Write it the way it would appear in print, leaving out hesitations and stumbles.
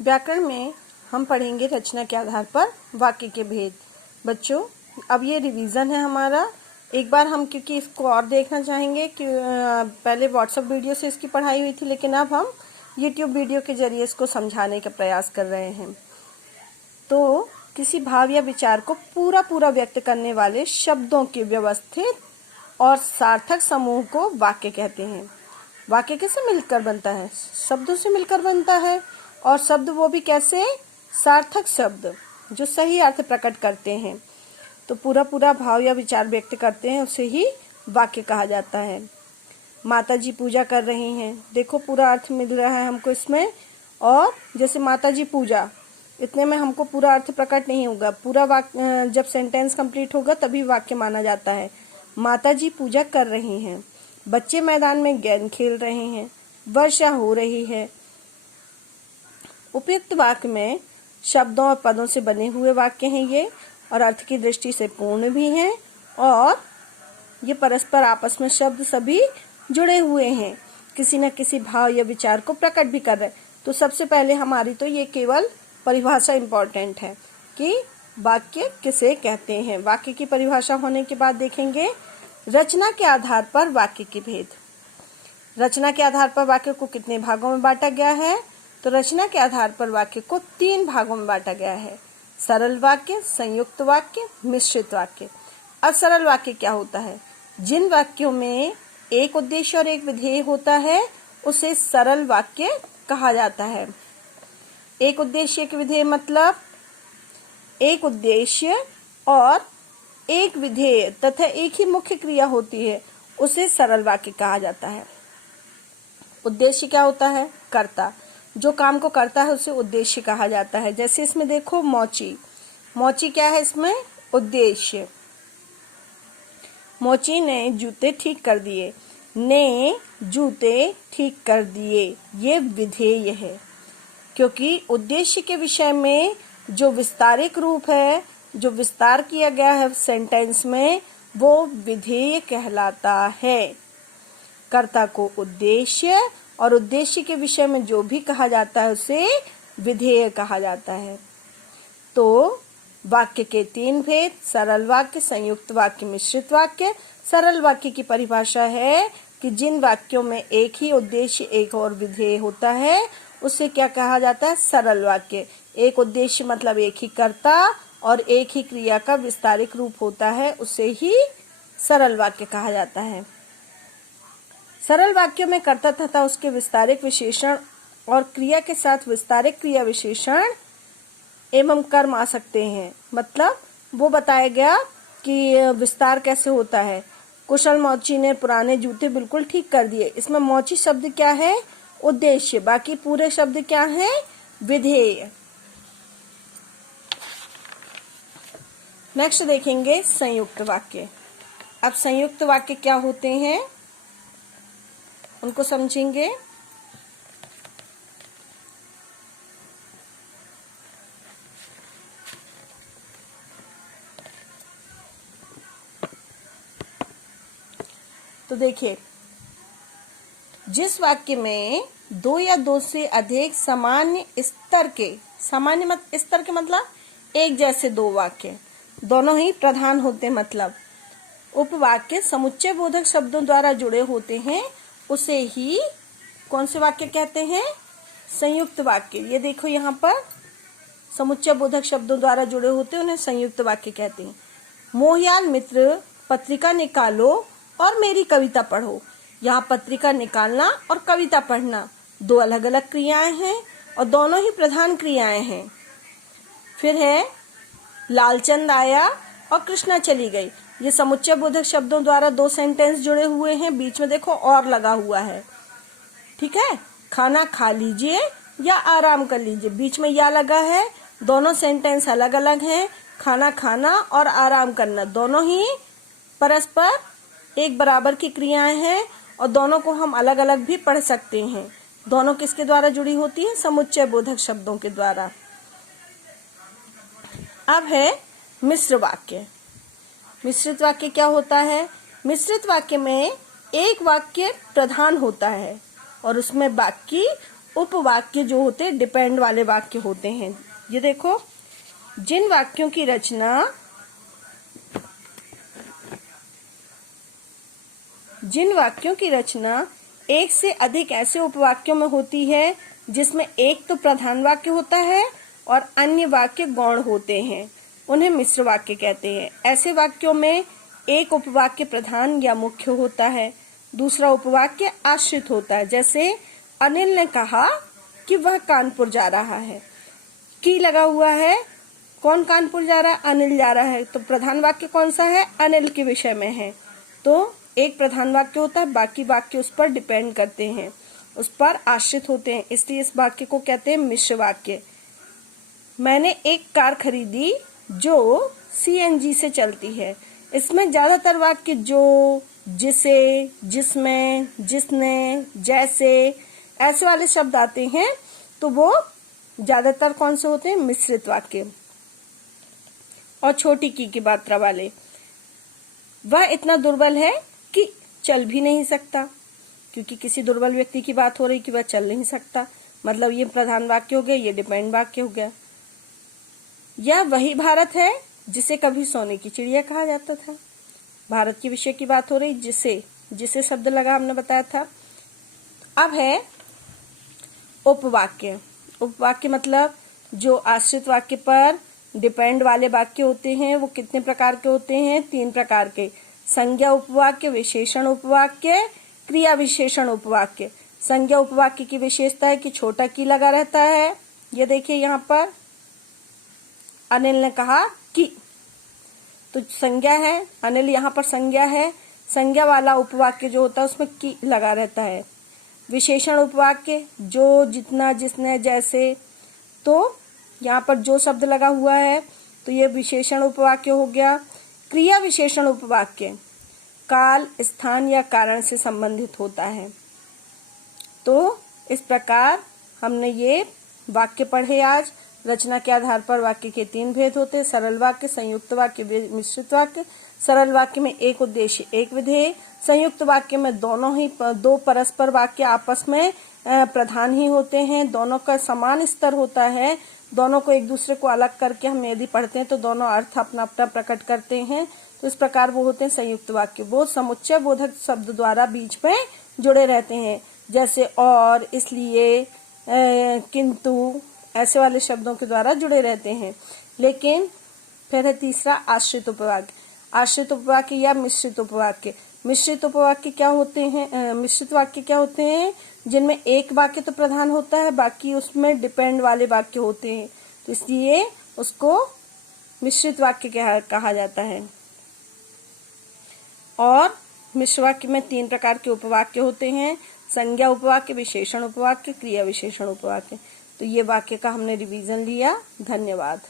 व्याकरण में हम पढ़ेंगे रचना के आधार पर वाक्य के भेद। बच्चों, अब ये रिवीजन है हमारा। एक बार हम क्योंकि इसको और देखना चाहेंगे कि पहले व्हाट्सएप वीडियो से इसकी पढ़ाई हुई थी, लेकिन अब हम यूट्यूब वीडियो के जरिए इसको समझाने का प्रयास कर रहे हैं। तो किसी भाव या विचार को पूरा व्यक्त करने वाले शब्दों के व्यवस्थित और सार्थक समूह को वाक्य कहते हैं। वाक्य किससे मिलकर बनता है? शब्दों से मिलकर बनता है। और शब्द वो भी कैसे? सार्थक शब्द जो सही अर्थ प्रकट करते हैं। तो पूरा भाव या विचार व्यक्त करते हैं, उसे ही वाक्य कहा जाता है। माता जी पूजा कर रही हैं, देखो पूरा अर्थ मिल रहा है हमको इसमें। और जैसे माता जी पूजा, इतने में हमको पूरा अर्थ प्रकट नहीं होगा। पूरा वाक्य जब सेंटेंस कंप्लीट होगा तभी वाक्य माना जाता है। माता जी पूजा कर रही हैं, बच्चे मैदान में गेंद खेल रहे हैं, वर्षा हो रही है। उपयुक्त वाक्य में शब्दों और पदों से बने हुए वाक्य हैं ये, और अर्थ की दृष्टि से पूर्ण भी हैं, और ये परस्पर आपस में शब्द सभी जुड़े हुए हैं, किसी न किसी भाव या विचार को प्रकट भी कर रहे हैं। तो सबसे पहले हमारी तो ये केवल परिभाषा इम्पोर्टेंट है कि वाक्य किसे कहते हैं। वाक्य की परिभाषा होने के बाद देखेंगे रचना के आधार पर वाक्य के भेद। रचना के आधार पर वाक्य को कितने भागों में बांटा गया है? तो रचना के आधार पर वाक्य को 3 भागों में बांटा गया है: सरल वाक्य, संयुक्त वाक्य, मिश्रित वाक्य। अब सरल वाक्य क्या होता है? जिन वाक्यों में एक उद्देश्य और एक विधेय होता है उसे सरल वाक्य कहा जाता है। एक उद्देश्य एक विधेय मतलब एक उद्देश्य और एक विधेय तथा एक ही मुख्य क्रिया होती है, उसे सरल वाक्य कहा जाता है। उद्देश्य क्या होता है? कर्ता, जो काम को करता है उसे उद्देश्य कहा जाता है। जैसे इसमें देखो मौची, मौची क्या है इसमें? उद्देश्य। मौची ने जूते ठीक कर दिए, ने जूते ठीक कर दिए, ये विधेय है। क्योंकि उद्देश्य के विषय में जो विस्तारिक रूप है, जो विस्तार किया गया है सेंटेंस में, वो विधेय कहलाता है। कर्ता को उद्देश्य और उद्देश्य के विषय में जो भी कहा जाता है उसे विधेय कहा जाता है। तो वाक्य के 3 भेद: सरल वाक्य, संयुक्त वाक्य, मिश्रित वाक्य। सरल वाक्य की परिभाषा है कि जिन वाक्यों में एक ही उद्देश्य एक और विधेय होता है उसे क्या कहा जाता है? सरल वाक्य। एक उद्देश्य मतलब एक ही कर्ता और एक ही क्रिया का विस्तारिक रूप होता है, उसे ही सरल वाक्य कहा जाता है। सरल वाक्यों में कर्ता तथा उसके विस्तारिक विशेषण और क्रिया के साथ विस्तारिक क्रिया विशेषण एवं कर्म आ सकते हैं। मतलब वो बताया गया कि विस्तार कैसे होता है। कुशल मौची ने पुराने जूते बिल्कुल ठीक कर दिए। इसमें मौची शब्द क्या है? उद्देश्य। बाकी पूरे शब्द क्या है? विधेय। नेक्स्ट देखेंगे संयुक्त वाक्य। अब संयुक्त वाक्य क्या होते हैं उनको समझेंगे। तो देखिए, जिस वाक्य में 2 या 2 से अधिक सामान्य स्तर के मतलब एक जैसे 2 वाक्य दोनों ही प्रधान होते, मतलब उपवाक्य समुच्चय बोधक शब्दों द्वारा जुड़े होते हैं, उसे ही कौन से वाक्य कहते हैं? संयुक्त वाक्य। ये देखो यहाँ पर समुच्चय बोधक शब्दों द्वारा जुड़े होते हैं, उन्हें संयुक्त वाक्य कहते हैं। मोहयाल मित्र, पत्रिका निकालो और मेरी कविता पढ़ो। यहाँ पत्रिका निकालना और कविता पढ़ना 2 अलग अलग क्रियाएं हैं और दोनों ही प्रधान क्रियाएं हैं। फिर है लालचंद आया और कृष्णा चली गई। ये समुच्चय बोधक शब्दों द्वारा 2 सेंटेंस जुड़े हुए हैं, बीच में देखो और लगा हुआ है, ठीक है। खाना खा लीजिए या आराम कर लीजिए, बीच में या लगा है। दोनों सेंटेंस अलग अलग हैं। खाना खाना और आराम करना दोनों ही परस्पर एक बराबर की क्रियाएं हैं और दोनों को हम अलग अलग भी पढ़ सकते हैं। दोनों किसके द्वारा जुड़ी होती है? समुच्चय बोधक शब्दों के द्वारा। अब है मिश्र वाक्य। मिश्रित वाक्य क्या होता है? मिश्रित वाक्य में एक वाक्य प्रधान होता है और उसमें बाकी उपवाक्य जो होते हैं डिपेंड वाले वाक्य होते हैं। ये देखो, जिन वाक्यों की रचना एक से अधिक ऐसे उपवाक्यों में होती है जिसमें एक तो प्रधान वाक्य होता है और अन्य वाक्य गौण होते हैं, उन्हें मिश्र वाक्य कहते हैं। ऐसे वाक्यों में एक उपवाक्य प्रधान या मुख्य होता है, दूसरा उपवाक्य आश्रित होता है। जैसे अनिल ने कहा कि वह कानपुर जा रहा है, की लगा हुआ है, कौन कानपुर जा रहा है? अनिल जा रहा है। तो प्रधान वाक्य कौन सा है? अनिल के विषय में है। तो एक प्रधान वाक्य होता है, बाकी वाक्य उस पर डिपेंड करते हैं, उस पर आश्रित होते हैं, इसलिए इस वाक्य को कहते हैं मिश्र वाक्य। मैंने एक कार खरीदी जो CNG से चलती है। इसमें ज्यादातर वाक्य जो, जिसे, जिसमें, जिसने, जैसे, ऐसे वाले शब्द आते हैं, तो वो ज्यादातर कौन से होते हैं? मिश्रित वाक्य। और छोटी की मात्रा वाले। वह इतना दुर्बल है कि चल भी नहीं सकता, क्योंकि किसी दुर्बल व्यक्ति की बात हो रही कि वह चल नहीं सकता, मतलब ये प्रधान वाक्य हो गया, ये डिपेंड वाक्य हो गया। यह वही भारत है जिसे कभी सोने की चिड़िया कहा जाता था। भारत के विषय की बात हो रही, जिसे शब्द लगा हमने बताया था। अब है उपवाक्य। उपवाक्य मतलब जो आश्रित वाक्य पर डिपेंड वाले वाक्य होते हैं, वो कितने प्रकार के होते हैं? 3 प्रकार के। संज्ञा उपवाक्य, विशेषण उपवाक्य, क्रिया विशेषण उपवाक्य। संज्ञा उपवाक्य की विशेषता है कि छोटा की लगा रहता है। ये देखिए यहाँ पर अनिल ने कहा कि, तो संज्ञा है, अनिल यहाँ पर संज्ञा है। संज्ञा वाला उपवाक्य जो होता है उसमें की लगा रहता है। विशेषण उपवाक्य जो, जितना, जिसने, जैसे, तो यहाँ पर जो शब्द लगा हुआ है तो ये विशेषण उपवाक्य हो गया। क्रिया विशेषण उपवाक्य काल, स्थान या कारण से संबंधित होता है। तो इस प्रकार हमने ये वाक्य पढ़े आज। रचना के आधार पर वाक्य के 3 भेद होते हैं: सरल वाक्य, संयुक्त वाक्य, मिश्रित वाक्य। सरल वाक्य में एक उद्देश्य, एक विधेय। संयुक्त वाक्य में दो परस्पर वाक्य आपस में प्रधान ही होते हैं, दोनों का समान स्तर होता है, दोनों को एक दूसरे को अलग करके हम यदि पढ़ते हैं तो दोनों अर्थ अपना अपना प्रकट करते हैं। तो इस प्रकार वो होते हैं संयुक्त वाक्य। वो समुच्चय बोधक शब्द द्वारा बीच में जुड़े रहते हैं, जैसे और, इसलिए, किंतु, ऐसे वाले शब्दों के द्वारा जुड़े रहते हैं। लेकिन फिर है तीसरा आश्रित उपवाक्य। आश्रित उपवाक्य या मिश्रित उपवाक्य। मिश्रित उपवाक्य क्या होते हैं? मिश्रित वाक्य क्या होते हैं? जिनमें एक वाक्य तो प्रधान होता है, बाकी उसमें डिपेंड वाले वाक्य होते हैं, तो इसलिए उसको मिश्रित वाक्य कहा जाता है। और मिश्र वाक्य में 3 प्रकार के उपवाक्य होते हैं: संज्ञा उपवाक्य, विशेषण उपवाक्य, क्रिया विशेषण उपवाक्य। तो ये वाक्य का हमने रिवीजन लिया। धन्यवाद।